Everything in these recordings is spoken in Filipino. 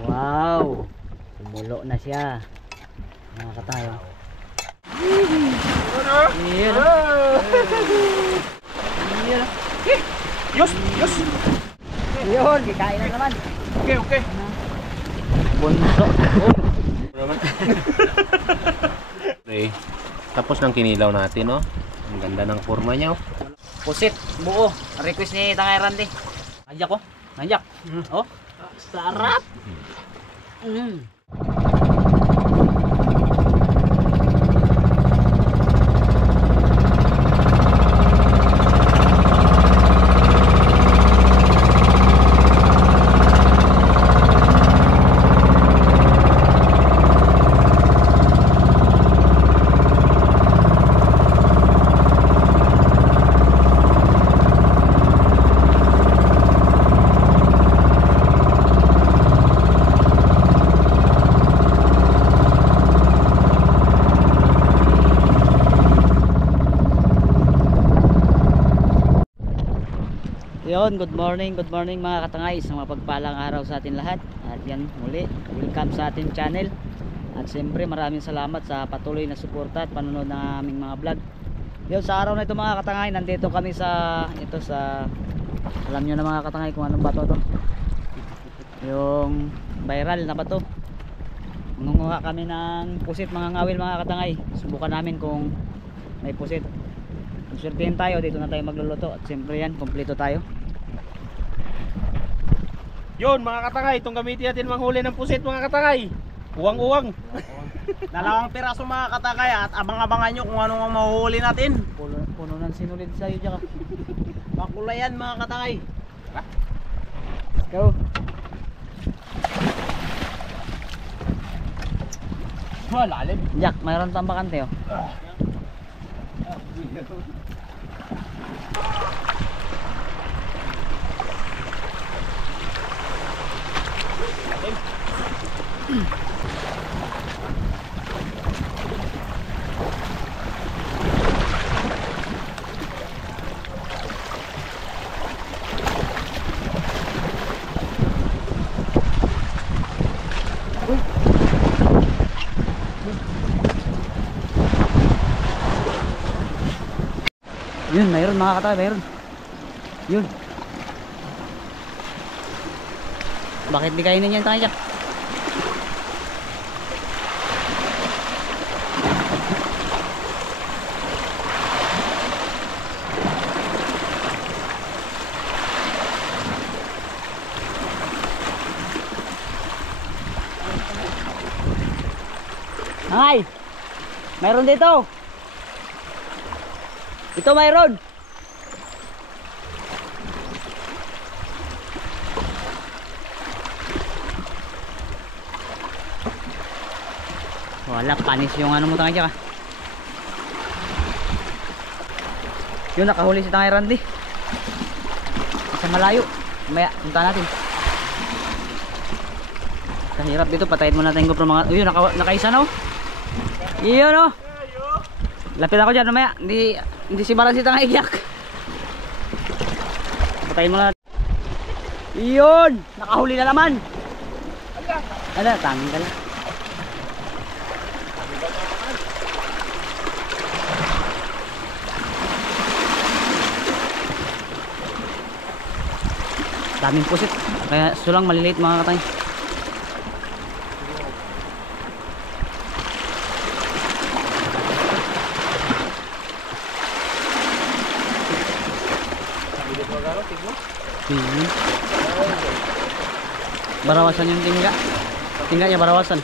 Wow, kumulo na siya mga katayo. Iyan. Iyan. Yus! Yus! Yun, kikain na naman. Okay, okay. Bunso. Okay. Tapos ng kinilaw natin, no? Ang ganda ng forma niya, oh. Pusit, buo. Request ni Tangay Randy. Nandiyak ko. Nandiyak. Oh, sarap. Yun, good morning mga katangay. Isang mapagpalang araw sa atin lahat. At yan muli, welcome sa ating channel. At siyempre maraming salamat sa patuloy na suporta at panonood ng aming mga vlog. Yun, sa araw na ito mga katangay, nandito kami sa alam nyo na mga katangay kung anong bato to. Yung viral na bato. Mangunguha kami ng pusit mga ngawil mga katangay. Subukan namin kung may pusit. Kung swertihin tayo, dito na tayo magluluto. At siyempre yan, kompleto tayo. Yun, mga katangay, itong gamitin natin manghuli ng pusit, mga katangay. Uwang-uwang. Dalawang piraso mga katangay at abang-abangan nyo kung anong mahuhuli natin. Puno ng sinulid sa'yo dyan ka. Makulayan mga katangay. Let's go. Lalim. Jack, mayroon tayong bakante oh. Yun, mayroon mga katay, mayroon. Yun. Bakit di kainin yan tayo? Ay! Mayroon dito! Ito mayroon. Wala, panis yung ano mo tangay dyan. Yun, nakahuli si Tangay Randy. Sa malayo. Maya, punta natin. Kahirap dito, patayin mo natin GoPro mga. Yun, nakaisa na oh. Iyon oh. Lapit ako dyan, mamaya. Hindi sibaran si Tangay Iyak. Patayin mo na. Iyon! Nakahuli na naman. Ala, tanging ka lang. Daming pusit. Kaya sulang maliliit mga katay. Barawasan yung tingga. Tingga niya barawasan.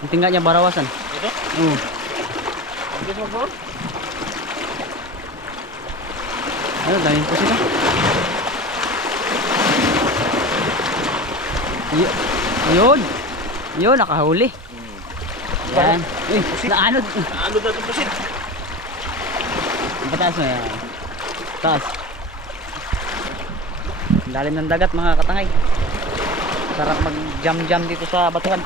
Yung tingga niya barawasan. Ito? Oo. Ito mo bro? Ano, daming pusit ah. Yun. Yun, nakahuli. Yan. Uy, naanod. Naanod na itong pusit. Pataas mo yan. Taas. Ang lalim ng dagat mga katangay. Sarap mag-jam-jam dito sa batuhan.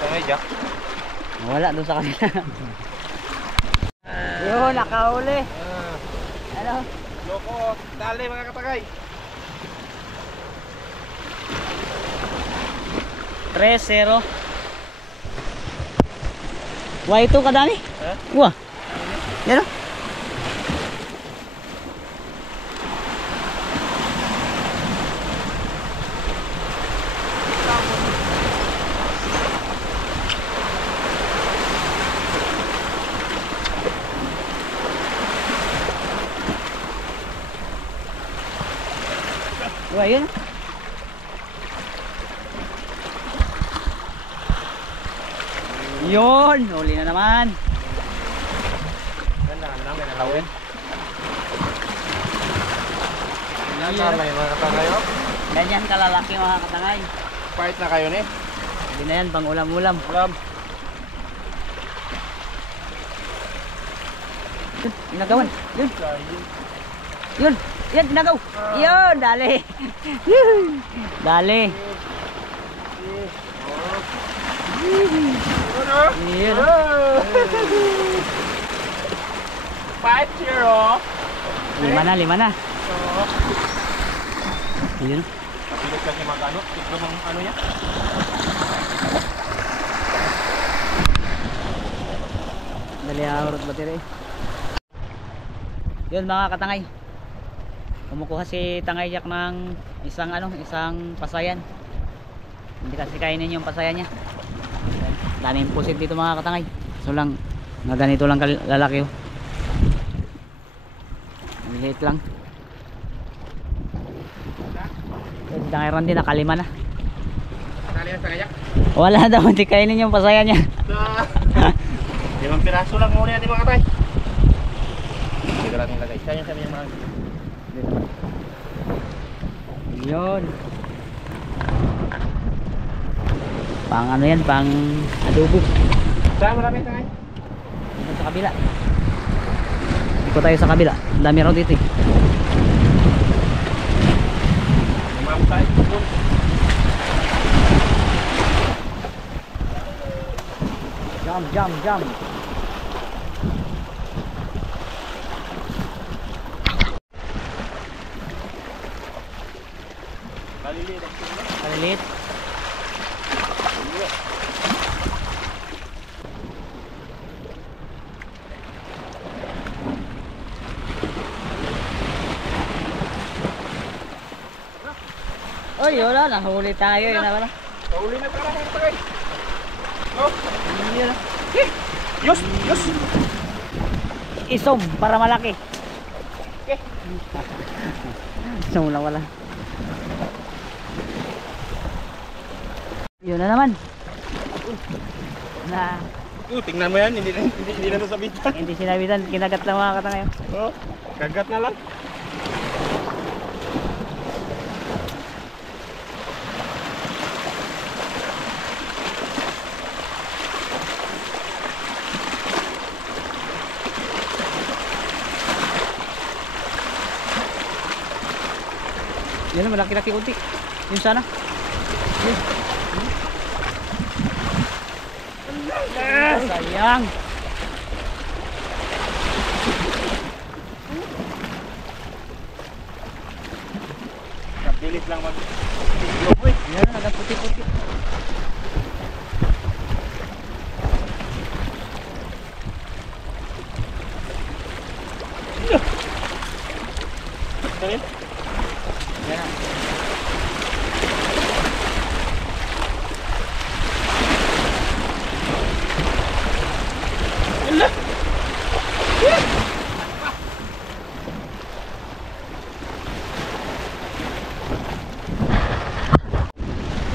Tangay Jack. Wala doon sa kanila. Yun, nakahuli. Ano? Loko, dali mga katangay. 3-0. Wah, itu kadami? Wah. Yan o. Wah, yun. Yun, huli na naman. Ganda lang, may nalawin. Yun. May mga katangay, oh. Ganyan kalalaki mga katangay. Fight na kayo, ni. Hindi na yan, pang ulam-ulam. Ulam. Yun, inagawan. Yun. Yun. Yan, inagaw. Yun, dali. Yun. Dali. Yun. 5-0. 5 na, 5 na. Yun. Kapilot kasi magano, tignan mong ano niya. Dali ahorot battery. Yun mga katangay. Kumukuha si Tangay Jack ng isang pasayan. Hindi kasi kainin yung pasayan niya. Daming pusit dito mga katangay. So lang, nga ganito lang lalaki oh. Ang liit lang. Si Tangay Randy nakalima na. Nakali na sa kayak. Wala daw, hindi kainin yung pasayan niya. 5 piraso lang muna yan, mga katay. Hindi ka lang nilagay. Siya yung sabi yung mga. Yun. Pang ano yan, pang adobo. Saan mo namin tangay? Dito sa kabila. Ikot tayo sa kabila. Ang dami raw dito eh. Umam tayo. Jump. Kalilit. Oy, wala, nahuli tayo. Yun na wala. Pauli na pala mga katay. Oh, Yun na. yus. Isom para malaki. Isom lang wala. Yun na naman. Na Tingnan mo yan, hindi na nasabitan. hindi sinabitan, kinagat lang mga katangay. Oh, kagat na lang. Yan na, malaki-laki unti. Yun sana. Yun. Sayang. Kabilis lang mag. Yan na, nagputi-puti. Tanin? Yan na.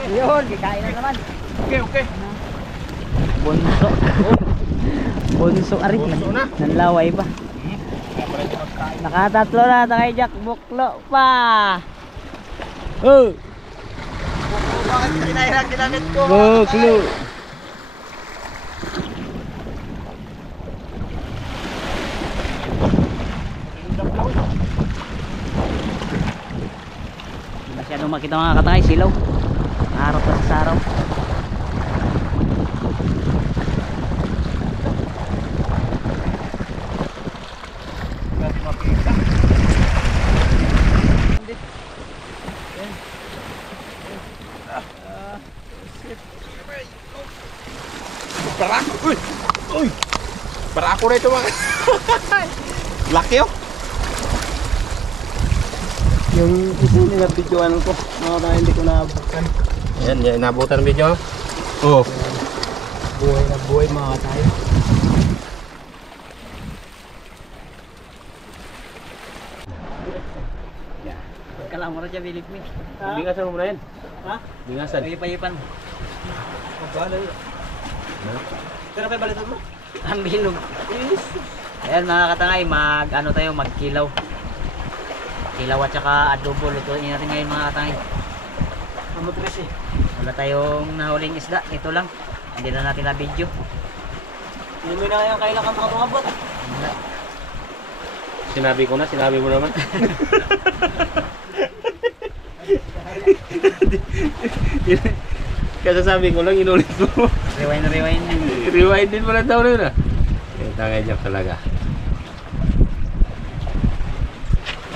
Yun, kikain na naman. Okay. Bunso. Bunso arit. Bunso na. Nanlaway pa. Nakatatlo na Tangay Jack. Buklo pa. Oh. Bakit pinahirang ginamit ko? Buklo. Masyadong makita mga katangay, silaw. Araw pa sa araw. Para ako na ito mga laki oh. Yung isa nila videoan ko, mga tayo hindi ko naabutan. Ayan, yan, inabutan ang video. Oh. Buhay na buhay mga tayo. Kalang mo dyan, Bilip mi. Bingasan mo na yan. Ha? Bingasan. Payipan. Magkano yun? Pero kay balitan mo? Ang bilog. Ayan mga katangay, ano tayo, magkilaw. Kilaw at saka adobo, lutuin natin ngayon mga katangay. Ano tres eh? Wala tayong nahuling isda, ito lang. Hindi na natin na video. Hindi mo na kayang kailangan makatungabot. Sinabi ko na, sinabi mo naman. Kasasabi ko lang, inulit mo. Rewind. Rewind din pala daw na. Yung tangay niya talaga.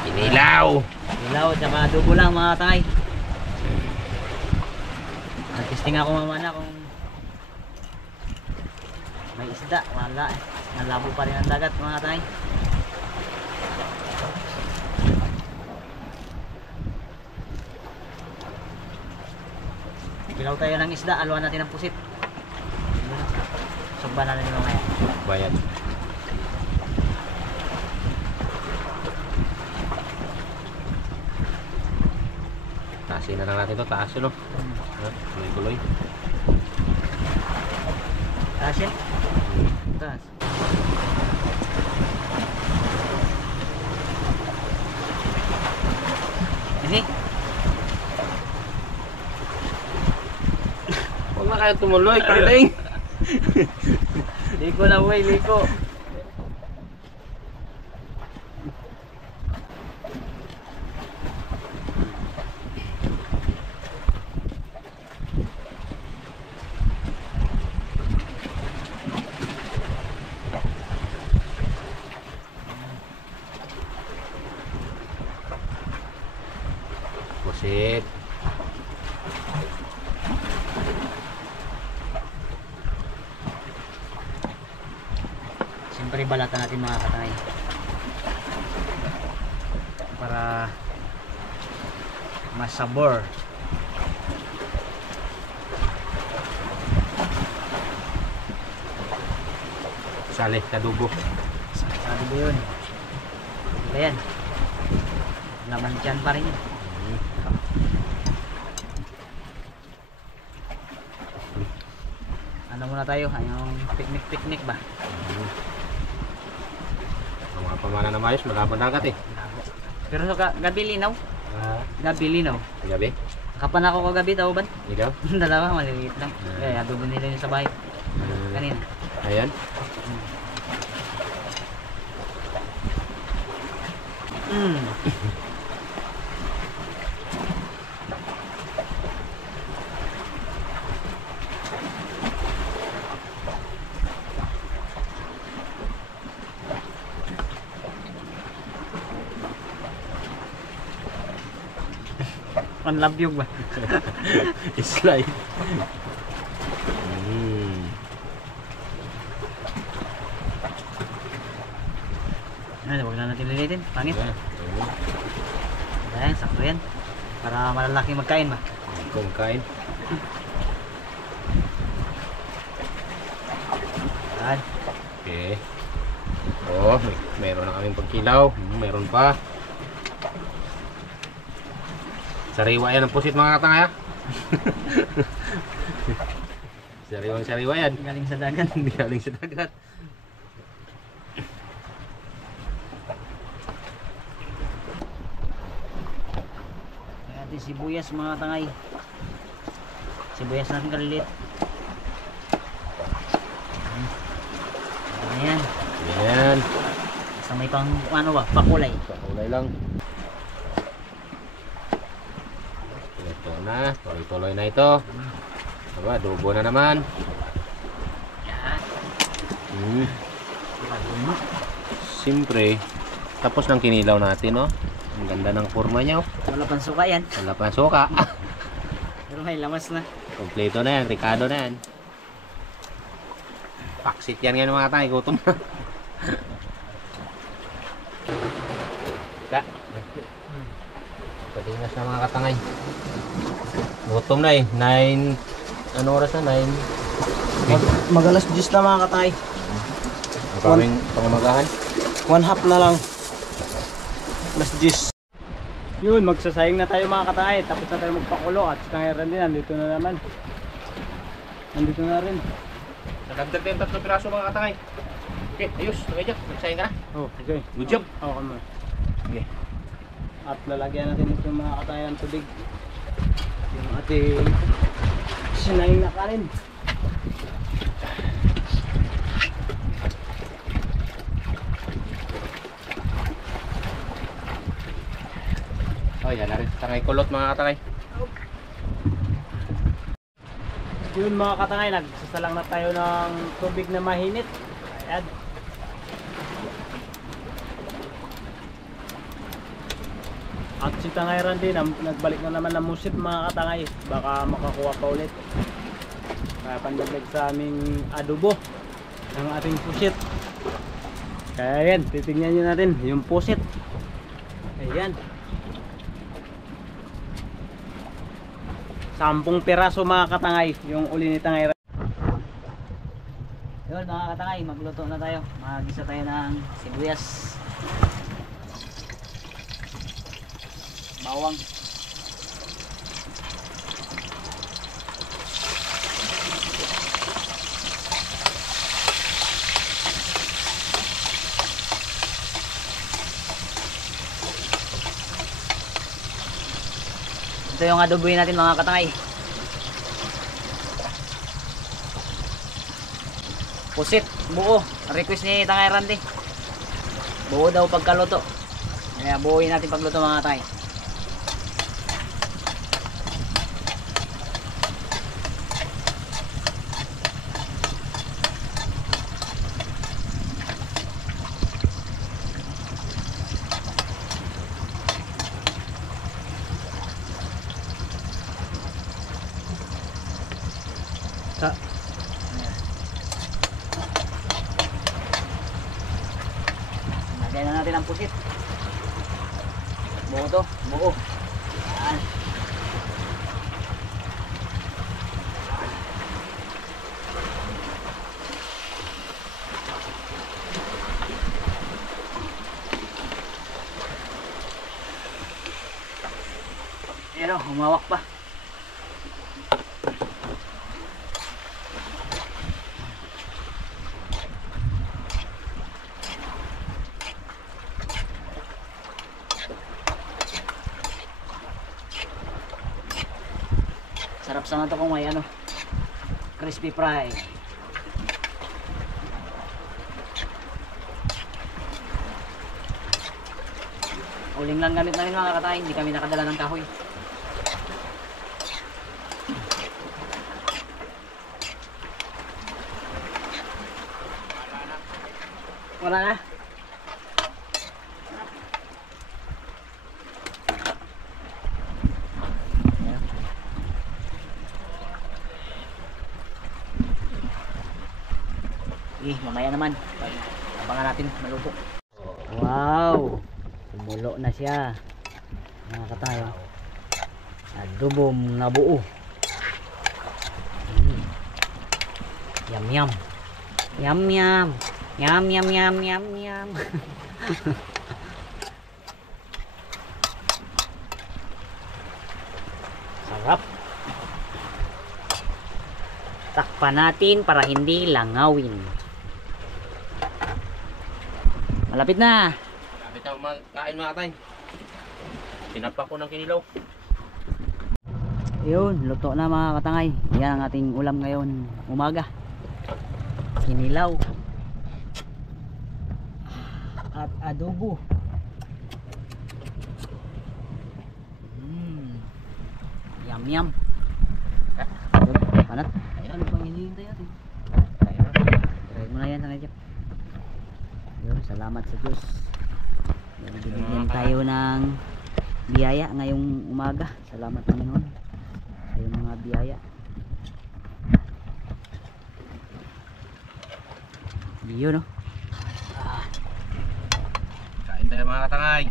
Inilaw! Kilaw at saka adobo lang mga katangay. Nag-testing ako mamana kung may isda. Wala eh. Nalabo pa rin ang dagat mga katangay. Kilaw tayo ng isda, aluan natin ng pusit. Sugba na rin mamaya. Bayan. Taasin na lang natin ito, taas yun o. Tuloy-tuloy. Taas yan. Taas. Ini. Huwag na kayo tumuloy, Carling. Liko na way, liko. Pusit. Siyempre balatan natin mga katangay. Para mas sabor. Sali, kadugo. Sabi ba yun? Ayan. Laman dyan pa rin yun. Ano muna tayo? Yung picnic ba? Ang mga pamana na mayos, malabang dagat eh. Pero gabi linaw. Gabi linaw. Gabi? Kapan ako kagabi, tao ba? Ikaw? Dalawa, maliliit lang. Kaya adobo nila yun sa bahay. Kanina. Ayan. Panlabyog ba? Slide. Ano, huwag na natin lilitin. Pangit. Ayan, sakto yan. Para malalaki magkain ba? Kumakain. Ayan. Okay. Oh, meron na kaming pagkilaw. Meron pa. Sariwa yan ang pusit mga katangaya. Sariwang-sariwa yan. Galing sa dagat. Galing sa dagat. Ayan, sibuyas mga tangay. Sibuyas natin kalilit. Ayan. Ayan. Sa may pang ano ba? Pakulay. Pakulay lang. Ito na. Tuloy-tuloy na ito. Aba, adobo na naman. Yan. Siyempre, tapos ng kinilaw natin, no? Ang ganda ng forma niya, oh. Wala pang suka yan. Wala pa suka. Pero may lamas na. Kompleto na yan, Ricardo na yan. Paksit yan ngayon mga katangay, gutom na. Da. Padinas na mga katangay. Gutom na eh. 9, ano oras na? 9. Magalas 10 na mga katay. Ang kaming pangumagahan. 1/2 na lang. Plus 10. Yun, magsasayang na tayo mga katay. Tapos na tayo magpakulo at si Tangeran din. Nandito na naman. Nandito na rin. Nagdagdag din 3 piraso mga katangay. Okay, ayos. Okay dyan. Nagsayang ka na. Oh, okay. Good job. Okay mo. Okay. At lalagyan natin ito mga katay ng tubig. Yung ating sinayang na kanin. Oh, yan na rin. Tangay kulot mga katangay. Yun mga katangay, nagsasalang na tayo ng tubig na mahinit. Ayan. At si Tangayran din, nagbalik na naman ng musit mga katangay. Baka makakuha pa ulit. Kaya pandagdag sa aming adobo ng ating pusit. Kaya yan, titignan nyo natin yung pusit. Ayan. 10 piraso mga katangay yung uli ni Tangayran. Yun mga katangay, magluto na tayo. Magisa tayo ng sibuyas, bawang, ito yung adoboy natin mga katangay. Pusit, buo. Request ni Tangay Randy. Buo daw pagkaluto. Kaya buuin natin pagluto mga katangay. Sa Lagyan na natin ang pusit. Buo to, buo. Yan. Ayan o, humawak pa. Sarap sana to kung may ano, crispy fry. Uling lang gamit namin mga katay, hindi kami nakadala ng kahoy. Wala na. Mamaya naman. Abangan natin maluto. Wow! Kumulo na siya. Mga katay. Adobo na buo. Yum yum. Yum yum. Yum yum yum yum yum. Sarap. Takpan natin para hindi langawin. Malapit na. Malapit na kain mga katay. Tinapa ko ng kinilaw. Yun, luto na mga katangay. Yan ang ating ulam ngayon umaga. Kinilaw at adobo. Yum yum. Panat. Ano pang hinihintay natin? Try mo na yan sa medyo. Yun, salamat sa Diyos. Binigyan tayo ng biyaya ngayong umaga. Salamat Panginoon sa iyong mga biyaya. Yun, no? Kain tayo mga katangay.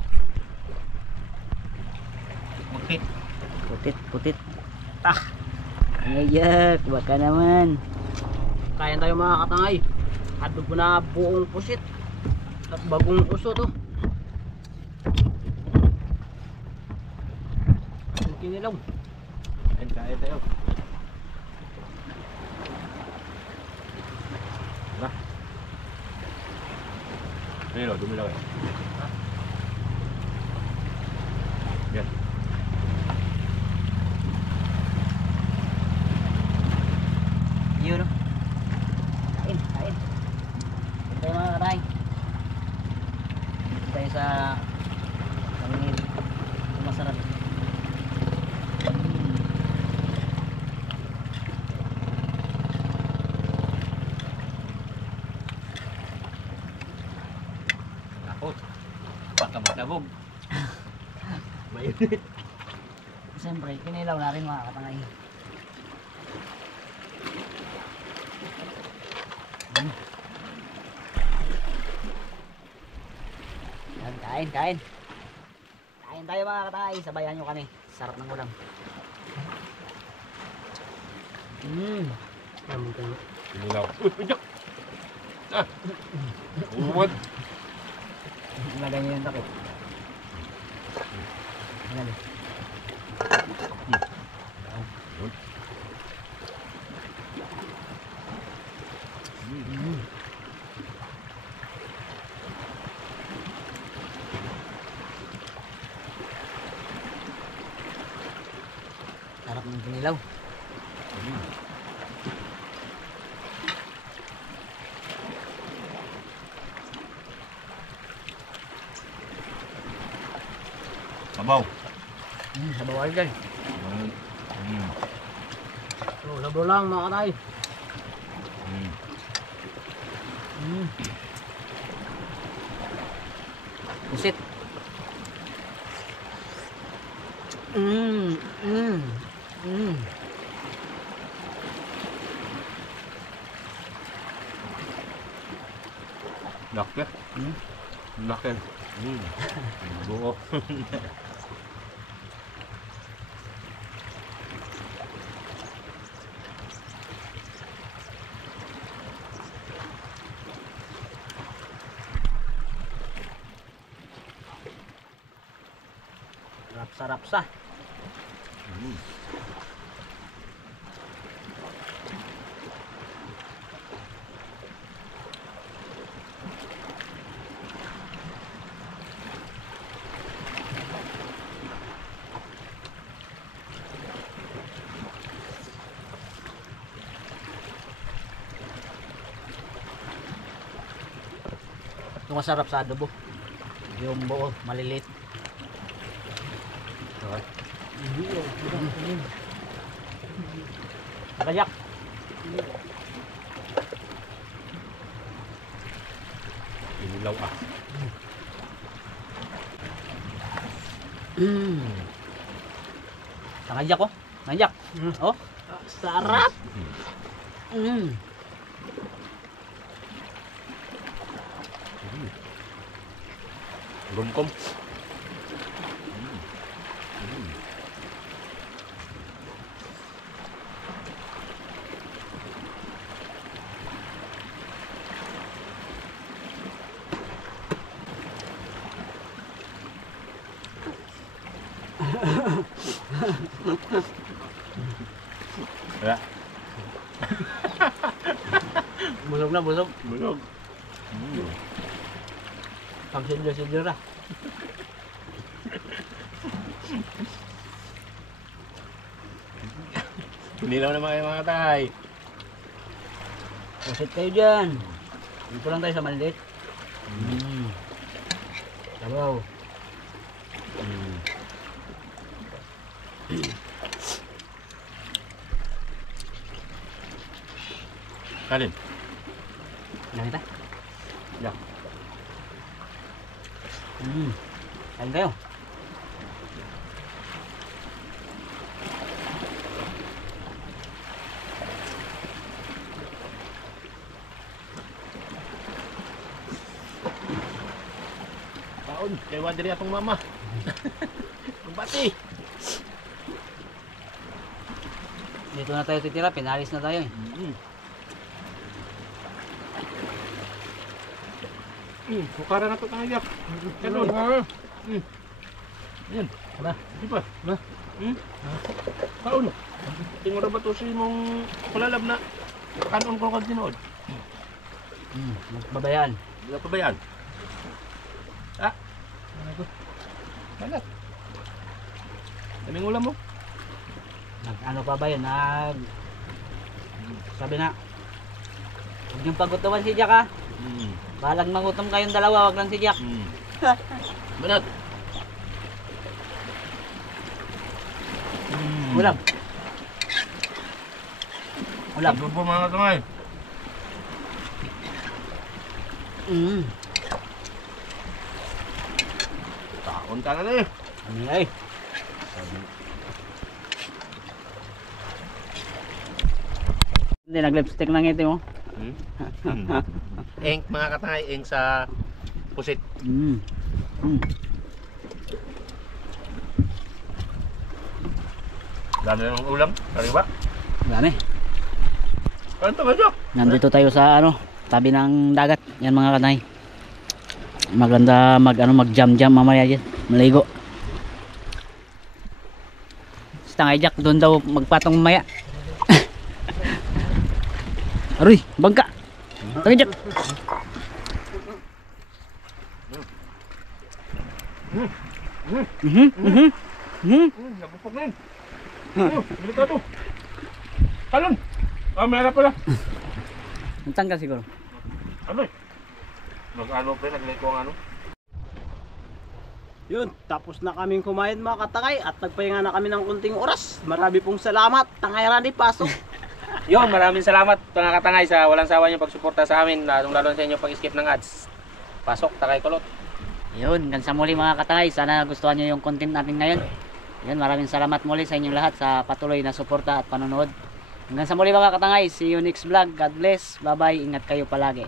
Putit. Putit. Ayak, baka naman. Kain tayo mga katangay. Adobo na buong pusit. At bagong uso to. Kinilaw. Kain tayo. Nah. Ini loh, dumilaw eh. Yan. Yun, no? Kain. Ito yung mga katay. Ito tayo sa pangingin. Ito masarap. Takot. Patabog-tabog. Mainit. Siyempre, kinilaw na rin mga katangay. Yan, kain. Kain tayo mga katangay. Sabayan nyo kami. Sarap ng ulam. Dumilaw. Uy, pijak. Ah. Umod. Ilagay nyo yung takip. Yan. Sarap ng kinilaw. Sabaw. Sabaw ay guys. So, sabaw lang mga katay. Pusit. Laki. Laki. Buo. Rapsa. Ito masarap sa adobo. Yung buo, malilit. Nakayak. Dumilaw ah. Nangadyak, oh. Nangadyak. Oh. Sarap. Gumkom. Ya. Busog na, busog. Bulog. Pag-silyo na. Nilaw naman kayo mga tay. Pusit kayo dyan. Dito lang tayo sa maliit. Sabaw. Kalin. Nakita? Ya. Kain kayo. Kaon. Kaya wadiri atong mama. Ang bati. Dito na tayo titira, pinalis na tayo eh. Bukara na ito tangayak. Ganun. Yan. Tara. Di ba? Kaon. Tingnan na ba ito si mong palalab na kanon ko kag tinood? Babayaan. Wala pa ba yan? Ah? Balat. Kaming ulam mo? Ano pa ba yun? Sabi na, huwag niyong pagutuman si Jack ha. Bahalang mangutom kayong dalawa, wag lang si Jack. Balat. Ulam. Ulam. Adobo mga katangay. Taon ka na eh. Ano ay? Hindi, nag-lipstick lang ito mo. Eng mga katangay, eng sa pusit. Dami ng ulam, kariwa. Dami. Kanto ka Jack? Nandito tayo sa tabi ng dagat. Yan mga kanay. Maganda mag-jam-jam mamaya dyan. Maligo. Tangay Jack, doon daw magpatong mamaya. Aroy, bangka. Tangay Jack. Nagupok na yun. Delikado. Talon. Meron pala. Ang tanggal siguro. Ano eh? Nag-ano pre, nag-like ko ang ano? Yun, tapos na kaming kumain mga katangay at nagpahinga na kami ng kunting oras. Marami pong salamat. Tangay Randy, pasok. Yun, maraming salamat mga katangay sa walang sawa nyo pagsuporta sa amin, lalo sa inyo pag-skip ng ads. Pasok, Takay Kulot. Yun, hanggang sa muli mga katangay. Sana nagustuhan nyo yung content natin ngayon. Yun, maraming salamat muli sa inyong lahat sa patuloy na suporta at panonood. Hanggang sa muli mga katangay. See you next vlog. God bless. Bye bye. Ingat kayo palagi.